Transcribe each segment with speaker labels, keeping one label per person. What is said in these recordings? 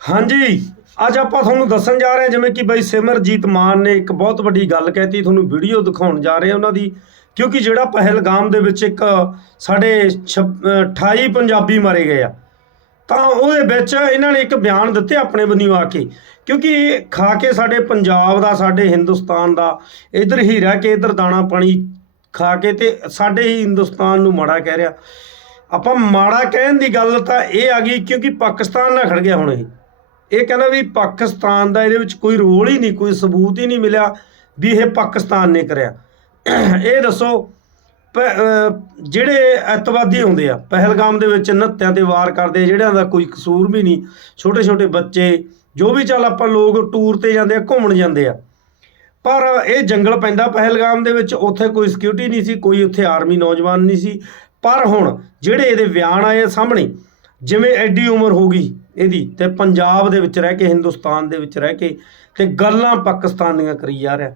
Speaker 1: ਹਾਂਜੀ, ਅੱਜ ਆਪਾਂ ਤੁਹਾਨੂੰ ਦੱਸਣ ਜਾ ਰਹੇ ਹਾਂ ਜਿਵੇਂ ਕਿ ਬਈ ਸਿਮਰਜੀਤ ਮਾਨ ਨੇ ਇੱਕ ਬਹੁਤ ਵੱਡੀ ਗੱਲ ਕਹਿਤੀ, ਤੁਹਾਨੂੰ ਵੀਡੀਓ ਦਿਖਾਉਣ ਜਾ ਰਹੇ ਹਾਂ ਉਹਨਾਂ ਦੀ, ਕਿਉਂਕਿ ਜਿਹੜਾ ਪਹਿਲਗਾਮ ਦੇ ਵਿੱਚ ਇੱਕ ਸਾਡੇ ਛ- ਅਹ 28 ਪੰਜਾਬੀ ਮਾਰੇ ਗਏ ਆ, ਤਾਂ ਉਹਦੇ ਵਿੱਚ ਇਹਨਾਂ ਨੇ ਇੱਕ ਬਿਆਨ ਦਿੱਤੇ ਆਪਣੇ ਬੰਨਿਓ ਆ ਕੇ, ਕਿਉਂਕਿ ਖਾ ਕੇ ਸਾਡੇ ਪੰਜਾਬ ਦਾ, ਸਾਡੇ ਹਿੰਦੁਸਤਾਨ ਦਾ, ਇਧਰ ਹੀ ਰਹਿ ਕੇ ਇਧਰ ਦਾਣਾ ਪਾਣੀ ਖਾ ਕੇ ਤੇ ਸਾਡੇ ਹੀ ਹਿੰਦੁਸਤਾਨ ਨੂੰ ਮਾੜਾ ਕਹਿ ਰਿਹਾ। ਆਪਾਂ ਮਾੜਾ ਕਹਿਣ ਦੀ ਗੱਲ ਤਾਂ ਇਹ ਆ ਗਈ ਕਿਉਂਕਿ ਪਾਕਿਸਤਾਨ ਨਾਲ ਖੜ ਗਿਆ ਹੁਣ ਇਹ। ਇਹ ਕਹਿੰਦਾ ਵੀ ਪਾਕਿਸਤਾਨ ਦਾ ਇਹਦੇ ਵਿੱਚ ਕੋਈ ਰੋਲ ਹੀ ਨਹੀਂ, ਕੋਈ ਸਬੂਤ ਹੀ ਨਹੀਂ ਮਿਲਿਆ ਵੀ ਇਹ ਪਾਕਿਸਤਾਨ ਨੇ ਕਰਿਆ। ਇਹ ਦੱਸੋ, ਪ- ਜਿਹੜੇ ਅੱਤਵਾਦੀ ਹੁੰਦੇ ਆ, ਪਹਿਲਗਾਮ ਦੇ ਵਿੱਚ ਨੱਤਿਆਂ ਤੇ ਵਾਰ ਕਰਦੇ ਜਿਹੜਿਆਂ ਦਾ ਕੋਈ ਕਸੂਰ ਵੀ ਨਹੀਂ ਛੋਟੇ ਛੋਟੇ ਬੱਚੇ, ਜੋ ਵੀ ਚੱਲ ਆਪਾਂ ਲੋਕ ਟੂਰ ਤੇ ਜਾਂਦੇ ਆ, ਘੁੰਮਣ ਜਾਂਦੇ ਆ, ਪਰ ਇਹ ਜੰਗਲ ਪੈਂਦਾ ਪਹਿਲਗਾਮ ਦੇ ਵਿੱਚ, ਉੱਥੇ ਕੋਈ ਸਿਕਿਉਰਿਟੀ ਨਹੀਂ ਸੀ, ਕੋਈ ਉੱਥੇ ਆਰਮੀ ਨੌਜਵਾਨ ਨਹੀਂ ਸੀ, ਪਰ ਹੁਣ ਜਿਹੜੇ ਇਹਦੇ ਬਿਆਨ ਆਏ ਆ ਸਾਹਮਣੇ ਜਿਵੇਂ ਐਡੀ ਉਮਰ ਹੋ ਗਈ ਇਹਦੀ ਤੇ ਪੰਜਾਬ ਦੇ ਵਿੱਚ ਰਹਿ ਕੇ, ਹਿੰਦੁਸਤਾਨ ਦੇ ਵਿੱਚ ਰਹਿ ਕੇ ਤੇ ਗੱਲਾਂ ਪਾਕਿਸਤਾਨ ਦੀਆਂ ਕਰੀ ਜਾ ਰਿਹਾ।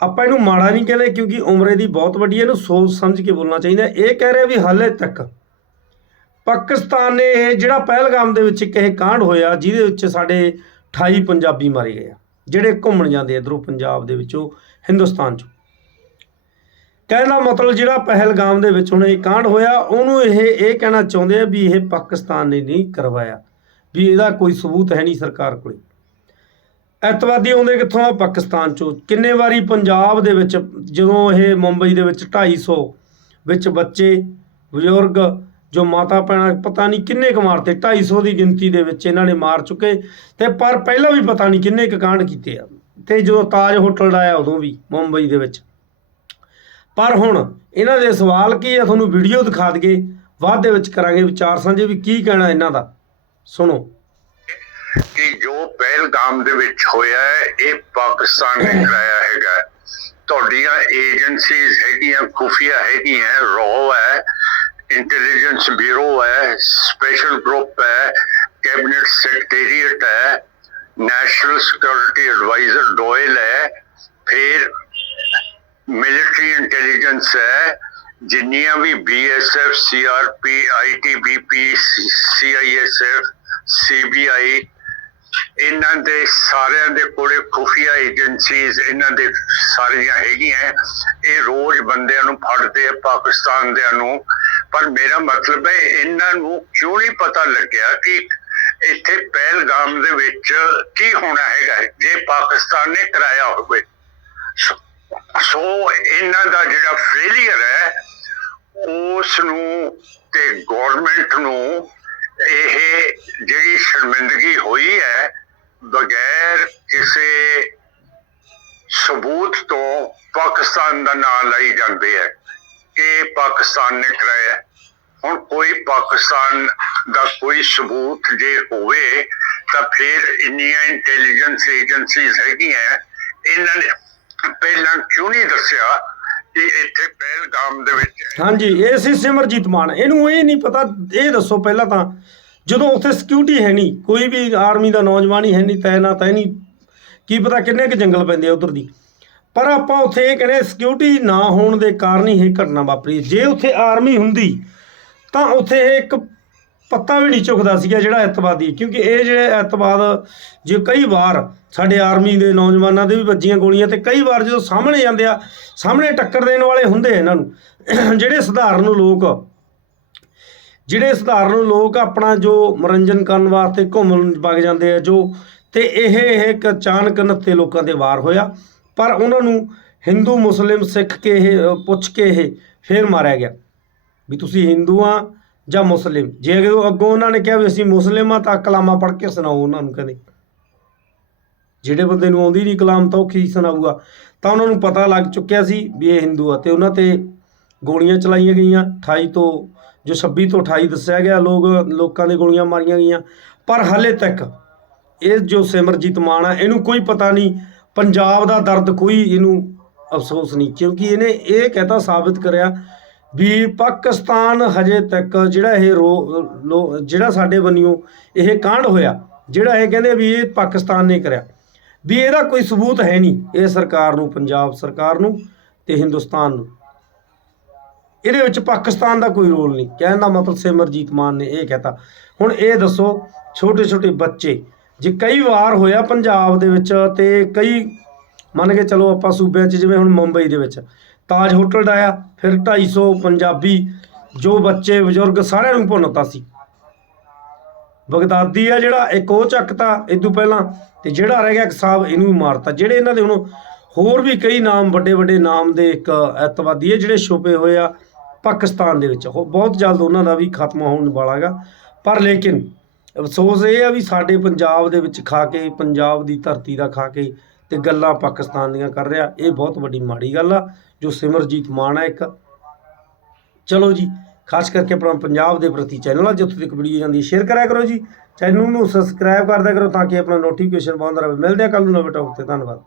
Speaker 1: ਆਪਾਂ ਇਹਨੂੰ ਮਾੜਾ ਨਹੀਂ ਕਹਿੰਦੇ ਕਿਉਂਕਿ ਉਮਰ ਇਹਦੀ ਬਹੁਤ ਵੱਡੀ ਹੈ, ਇਹਨੂੰ ਸੋਚ ਸਮਝ ਕੇ ਬੋਲਣਾ ਚਾਹੀਦਾ। ਇਹ ਕਹਿ ਰਿਹਾ ਵੀ ਹਾਲੇ ਤੱਕ ਪਾਕਿਸਤਾਨ ਨੇ ਇਹ ਜਿਹੜਾ ਪਹਿਲਗਾਮ ਦੇ ਵਿੱਚ ਇੱਕ ਇਹ ਕਾਂਡ ਹੋਇਆ, ਜਿਹਦੇ ਵਿੱਚ ਸਾਡੇ 28 ਪੰਜਾਬੀ ਮਾਰੇ ਗਏ ਆ, ਜਿਹੜੇ ਘੁੰਮਣ ਜਾਂਦੇ ਇਧਰੋਂ ਪੰਜਾਬ ਦੇ ਵਿੱਚੋਂ, ਹਿੰਦੁਸਤਾਨ 'ਚੋਂ। ਕਹਿਣ ਦਾ ਮਤਲਬ ਜਿਹੜਾ ਪਹਿਲਗਾਮ ਦੇ ਵਿੱਚ ਹੁਣ ਇਹ ਕਾਂਡ ਹੋਇਆ, ਉਹਨੂੰ ਇਹ ਇਹ ਕਹਿਣਾ ਚਾਹੁੰਦੇ ਆ ਵੀ ਇਹ ਪਾਕਿਸਤਾਨ ਨੇ ਨਹੀਂ ਕਰਵਾਇਆ, ਵੀ ਇਹਦਾ ਕੋਈ ਸਬੂਤ ਹੈ ਨਹੀਂ ਸਰਕਾਰ ਕੋਲੇ। ਐਤਵਾਦੀ ਆਉਂਦੇ ਕਿੱਥੋਂ ਆ? ਪਾਕਿਸਤਾਨ ਚੋਂ। ਕਿੰਨੇ ਵਾਰੀ ਪੰਜਾਬ ਦੇ ਵਿੱਚ, ਜਦੋਂ ਇਹ ਮੁੰਬਈ ਦੇ ਵਿੱਚ 250 ਵਿੱਚ ਬੱਚੇ, ਬਜ਼ੁਰਗ, ਜੋ ਮਾਤਾ ਪੈਣਾ ਪਤਾ ਨਹੀਂ ਕਿੰਨੇ ਕੁ ਮਾਰਤੇ 250 ਦੀ ਗਿਣਤੀ ਦੇ ਵਿੱਚ ਇਹਨਾਂ ਨੇ ਮਾਰ ਚੁੱਕੇ, ਤੇ ਪਰ ਪਹਿਲਾਂ ਵੀ ਪਤਾ ਨਹੀਂ ਕਿੰਨੇ ਕੁ ਕਾਂਡ ਕੀਤੇ ਆ। ਤੇ ਜਦੋਂ ਤਾਜ ਹੋਟਲ ਦਾ ਆਇਆ ਉਦੋਂ ਵੀ, ਮੁੰਬਈ ਦੇ ਵਿੱਚ। ਪਰ ਹੁਣ ਇਹਨਾਂ ਦੇ ਸਵਾਲ ਕੀ ਆ? ਤੁਹਾਨੂੰ ਵੀਡੀਓ ਦਿਖਾ ਦਈਏ। ਬਾਅਦ ਦੇ ਵਿੱਚ ਕਰਾਂਗੇ ਵਿਚਾਰ ਸਾਂਝੇ ਵੀ ਕੀ ਕਹਿਣਾ ਇਹਨਾਂ ਦਾ। ਸੁਣੋ।
Speaker 2: ਕਿ ਜੋ ਪਹਿਲਗਾਮ ਦੇ ਵਿੱਚ ਹੋਇਆ ਹੈ, ਇਹ ਪਾਕਿਸਤਾਨ ਨੇ ਕਰਾਇਆ ਹੈਗਾ ਤੁਹਾਡੀਆਂ ਏਜੰਸੀਜ਼ ਹੈਗੀਆਂ, ਖੁਫੀਆ ਹੈਗੀਆਂ ਰੋ ਹੈ ਇੰਟੈਲੀਜੈਂਸ ਬਿਊਰੋ ਹੈ ਸਪੈਸ਼ਲ ਗਰੁੱਪ ਹੈ ਕੈਬਨਿਟ ਸੈਕਟਰੀਏਟ ਹੈ ਨੈਸ਼ਨਲ ਸਿਕਿਉਰਿਟੀ ਐਡਵਾਈਜ਼ਰ ਡੋਇਲ ਹੈ, ਫਿਰ ਮਿਲਟਰੀ ਇੰਟੈਲੀਜੈਂਸ ਹੈ, ਜਿੰਨੀਆਂ ਵੀ BSF CRP ITBP CISF CBI ਇਹਨਾਂ ਦੇ ਸਾਰਿਆਂ ਦੇ ਕੋਲੇ ਖੁਫੀਆ ਏਜੰਸੀਜ਼ ਇਹਨਾਂ ਦੇ ਸਾਰੀਆਂ ਹੈਗੀਆਂ ਇਹ ਰੋਜ਼ ਬੰਦਿਆਂ ਨੂੰ ਫੜਦੇ ਆ ਪਾਕਿਸਤਾਨ ਦੇ ਨੂੰ। ਪਰ ਮੇਰਾ ਮਤਲਬ ਹੈ, ਇਹਨਾਂ ਨੂੰ ਕਿਉਂ ਨਹੀਂ ਪਤਾ ਲੱਗਿਆ ਕਿ ਇੱਥੇ ਪਹਿਲਗਾਮ ਦੇ ਵਿੱਚ ਕੀ ਹੋਣਾ ਹੈਗਾ ਜੇ ਪਾਕਿਸਤਾਨ ਨੇ ਕਰਾਇਆ ਹੋਵੇ। ਸੋ- ਇਹਨਾਂ ਦਾ ਜਿਹੜਾ ਫੇਲਿਅਰ ਹੈ ਉਸ ਨੂੰ ਤੇ ਗਵਰਨਮੈਂਟ ਨੂੰ ਇਹ ਜਿਹੜੀ ਸ਼ਰਮਿੰਦਗੀ ਹੋਈ ਹੈ, ਬਗੈਰ ਕਿਸੇ ਸਬੂਤ ਤੋਂ ਪਾਕਿਸਤਾਨ ਦਾ ਨਾਮ ਲਈ ਜਾਂਦੇ ਹੈ ਕਿ ਪਾਕਿਸਤਾਨ ਨੇ ਕਰਾਇਆ ਹੁਣ ਕੋਈ ਪਾਕਿਸਤਾਨ ਦਾ ਕੋਈ ਸਬੂਤ ਜੇ ਹੋਵੇ, ਤਾਂ ਫਿਰ ਇੰਨੀਆਂ ਇੰਟੈਲੀਜੈਂਸ ਏਜੰਸੀਜ਼ ਹੈਗੀਆਂ, ਇਹਨਾਂ ਨੇ ਪਹਿਲਾਂ ਕਿਉਂ ਨਹੀਂ ਦੱਸਿਆ ਕਿ ਇੱਥੇ ਪਹਿਲਗਾਮ ਦੇ ਵਿੱਚ
Speaker 1: ਹਾਂਜੀ, ਇਹ ਸੀ ਸਿਮਰਜੀਤ ਮਾਨ। ਇਹਨੂੰ ਇਹ ਨਹੀਂ ਪਤਾ, ਇਹ ਦੱਸੋ ਪਹਿਲਾਂ ਤਾਂ, ਜਦੋਂ ਉੱਥੇ ਸਿਕਿਉਰਿਟੀ ਹੈ ਨਹੀਂ, ਕੋਈ ਵੀ ਆਰਮੀ ਦਾ ਨੌਜਵਾਨ ਹੀ ਹੈ ਨਹੀਂ ਤੈਨਾਤ ਹੈ ਨਹੀਂ, ਕੀ ਪਤਾ ਕਿੰਨੇ ਕੁ ਜੰਗਲ ਪੈਂਦੇ ਆ ਉਧਰ ਦੀ। ਪਰ ਆਪਾਂ ਉੱਥੇ ਇਹ ਕਹਿੰਦੇ ਸਿਕਿਉਰਿਟੀ ਨਾ ਹੋਣ ਦੇ ਕਾਰਨ ਹੀ ਇਹ ਘਟਨਾ ਵਾਪਰੀ। ਜੇ ਉੱਥੇ ਆਰਮੀ ਹੁੰਦੀ, ਤਾਂ ਉੱਥੇ ਇਹ ਇੱਕ ਪੱਤਾ ਵੀ ਨਹੀਂ ਚੁੱਕਦਾ ਸੀਗਾ ਜਿਹੜਾ ਐਤਵਾਦੀ ਕਿਉਂਕਿ ਇਹ ਜਿਹੜੇ ਐਤਵਾਦ ਜੇ ਕਈ ਵਾਰ ਸਾਡੇ ਆਰਮੀ ਦੇ ਨੌਜਵਾਨਾਂ ਦੇ ਵੀ ਵੱਜੀਆਂ ਗੋਲੀਆਂ ਤੇ ਕਈ ਵਾਰ ਜਦੋਂ ਸਾਹਮਣੇ ਜਾਂਦੇ ਆ, ਸਾਹਮਣੇ ਟੱਕਰ ਦੇਣ ਵਾਲੇ ਹੁੰਦੇ ਇਹਨਾਂ ਨੂੰ। ਜਿਹੜੇ ਸਧਾਰਨ ਲੋਕ, ਜਿਹੜੇ ਸਧਾਰਨ ਲੋਕ ਆਪਣਾ ਜੋ ਮਨੋਰੰਜਨ ਕਰਨ ਵਾਸਤੇ ਘੁੰਮਣ ਵਗ ਜਾਂਦੇ ਆ, ਜੋ ਤੇ ਇਹ ਇੱਕ ਅਚਾਨਕ ਨੱਤੇ ਲੋਕਾਂ ਤੇ ਵਾਰ ਹੋਇਆ, ਪਰ ਉਹਨਾਂ ਨੂੰ ਹਿੰਦੂ, ਮੁਸਲਿਮ, ਸਿੱਖ ਕੇ ਇਹ ਪੁੱਛ ਕੇ ਇਹ ਫੇਰ ਮਾਰਿਆ ਗਿਆ। ਵੀ ਤੁਸੀਂ ਹਿੰਦੂ ਆ ਜਾਂ ਮੁਸਲਿਮ। ਜੇ ਅੱਗੋਂ ਉਹਨਾਂ ਨੇ ਕਿਹਾ ਵੀ ਅਸੀਂ ਮੁਸਲਿਮ ਆ ਤਾਂ ਕਲਾਮਾ ਪੜ੍ਹ ਕੇ ਸੁਣਾਓ ਉਹਨਾਂ ਨੂੰ ਕਹਿੰਦੇ। ਜਿਹੜੇ ਬੰਦੇ ਨੂੰ ਆਉਂਦੀ ਨਹੀਂ ਕਲਾਮ ਤਾਂ ਉਹ ਕੀ ਸੁਣਾਊਗਾ। ਤਾਂ ਉਹਨਾਂ ਨੂੰ ਪਤਾ ਲੱਗ ਚੁੱਕਿਆ ਸੀ ਵੀ ਇਹ ਹਿੰਦੂ ਆ ਤੇ ਉਹਨਾਂ ਤੇ ਗੋਲੀਆਂ ਚਲਾਈਆਂ ਗਈਆਂ। 28 ਤੋਂ ਜੋ 26 ਤੋਂ 28 ਦੱਸਿਆ ਗਿਆ ਲੋਕ ਲੋਕਾਂ ਦੇ ਗੋਲੀਆਂ ਮਾਰੀਆਂ ਗਈਆਂ। ਪਰ ਹਾਲੇ ਤੱਕ ਇਹ ਜੋ ਸਿਮਰਜੀਤ ਮਾਨ ਆ, ਇਹਨੂੰ ਕੋਈ ਪਤਾ ਨਹੀਂ। ਪੰਜਾਬ ਦਾ ਦਰਦ ਕੋਈ ਇਹਨੂੰ ਅਫਸੋਸ ਨਹੀਂ, ਕਿਉਂਕਿ ਇਹਨੇ ਇਹ ਕਹਤਾ ਸਾਬਿਤ ਕਰਿਆ ਵੀ ਪਾਕਿਸਤਾਨ ਹਜੇ ਤੱਕ ਜਿਹੜਾ ਇਹ ਰੋ- ਲੋ- ਜਿਹੜਾ ਸਾਡੇ ਬੰਨਿਓ ਇਹ ਕਾਂਡ ਹੋਇਆ, ਜਿਹੜਾ ਇਹ ਕਹਿੰਦੇ ਵੀ ਇਹ ਪਾਕਿਸਤਾਨ ਨੇ ਕਰਿਆ, ਵੀ ਇਹਦਾ ਕੋਈ ਸਬੂਤ ਹੈ ਨਹੀਂ, ਇਹ ਸਰਕਾਰ ਨੂੰ, ਪੰਜਾਬ ਸਰਕਾਰ ਨੂੰ ਤੇ ਹਿੰਦੁਸਤਾਨ ਨੂੰ। ਇਹਦੇ ਵਿੱਚ ਪਾਕਿਸਤਾਨ ਦਾ ਕੋਈ ਰੋਲ ਨਹੀਂ। ਕਹਿਣ ਦਾ ਮਤਲਬ ਸਿਮਰਜੀਤ ਮਾਨ ਨੇ ਇਹ ਕਹਤਾ। ਹੁਣ ਇਹ ਦੱਸੋ ਛੋਟੇ ਛੋਟੇ ਬੱਚੇ, ਜੇ ਕਈ ਵਾਰ ਹੋਇਆ ਪੰਜਾਬ ਦੇ ਵਿੱਚ ਤੇ ਕਈ, ਮੰਨ ਕੇ ਚਲੋ ਆਪਾਂ ਸੂਬਿਆਂ 'ਚ, ਜਿਵੇਂ ਹੁਣ ਮੁੰਬਈ ਦੇ ਵਿੱਚ ਤਾਜ ਹੋਟਲ ਡਾਇਆ ਫਿਰ 250 ਪੰਜਾਬੀ, ਜੋ ਬੱਚੇ, ਬਜ਼ੁਰਗ ਸਾਰਿਆਂ ਨੂੰ ਭੁੰਨਤਾ ਸੀ। ਬਗਦਾਦੀ ਆ ਜਿਹੜਾ, ਇੱਕ ਉਹ ਚੱਕਤਾ ਇਦੋਂ ਪਹਿਲਾਂ, ਤੇ ਜਿਹੜਾ ਰਹਿ ਗਿਆ ਇੱਕ ਸਾਹਿਬ ਇਹਨੂੰ ਵੀ ਮਾਰਤਾ। ਜਿਹੜੇ ਇਹਨਾਂ ਦੇ ਹੁਣ ਹੋਰ ਵੀ ਕਈ ਨਾਮ, ਵੱਡੇ ਵੱਡੇ ਨਾਮ ਦੇ ਇੱਕ ਐਤਵਾਦੀ ਹੈ ਜਿਹੜੇ ਛੁਪੇ ਹੋਏ ਆ ਪਾਕਿਸਤਾਨ ਦੇ ਵਿੱਚ। ਉਹ ਬਹੁਤ ਜਲਦ ਉਹਨਾਂ ਦਾ ਵੀ ਖਤਮ ਹੋਣ ਵਾਲਾਗਾ ਪਰ ਲੇਕਿਨ ਅਫਸੋਸ ਇਹ ਆ ਵੀ ਸਾਡੇ ਪੰਜਾਬ ਦੇ ਵਿੱਚ ਖਾ ਕੇ, ਪੰਜਾਬ ਦੀ ਧਰਤੀ ਦਾ ਖਾ ਕੇ ਤੇ ਗੱਲਾਂ ਪਾਕਿਸਤਾਨ ਦੀਆਂ ਕਰ ਰਿਹਾ। ਇਹ ਬਹੁਤ ਵੱਡੀ ਮਾੜੀ ਗੱਲ ਆ, ਜੋ ਸਿਮਰਜੀਤ ਮਾਨ ਹੈ ਇੱਕ। ਚਲੋ ਜੀ, ਖਾਸ ਕਰਕੇ ਆਪਣਾ ਪੰਜਾਬ ਦੇ ਪ੍ਰਤੀ ਚੈਨਲ ਆ, ਜਿੱਥੇ ਤੱਕ ਵੀਡੀਓ ਜਾਂਦੀ ਸ਼ੇਅਰ ਕਰਿਆ ਕਰੋ ਜੀ। ਚੈਨਲ ਨੂੰ ਸਬਸਕ੍ਰਾਈਬ ਕਰਦਿਆ ਕਰੋ ਤਾਂ ਕਿ ਆਪਣਾ ਨੋਟੀਫਿਕੇਸ਼ਨ ਪਾਉਂਦਾ ਰਹੇ। ਮਿਲਦੇ ਆ ਕੱਲ ਨੂੰ ਨਵੇਂ ਟੌਪਿਕ ਤੇ। ਧੰਨਵਾਦ।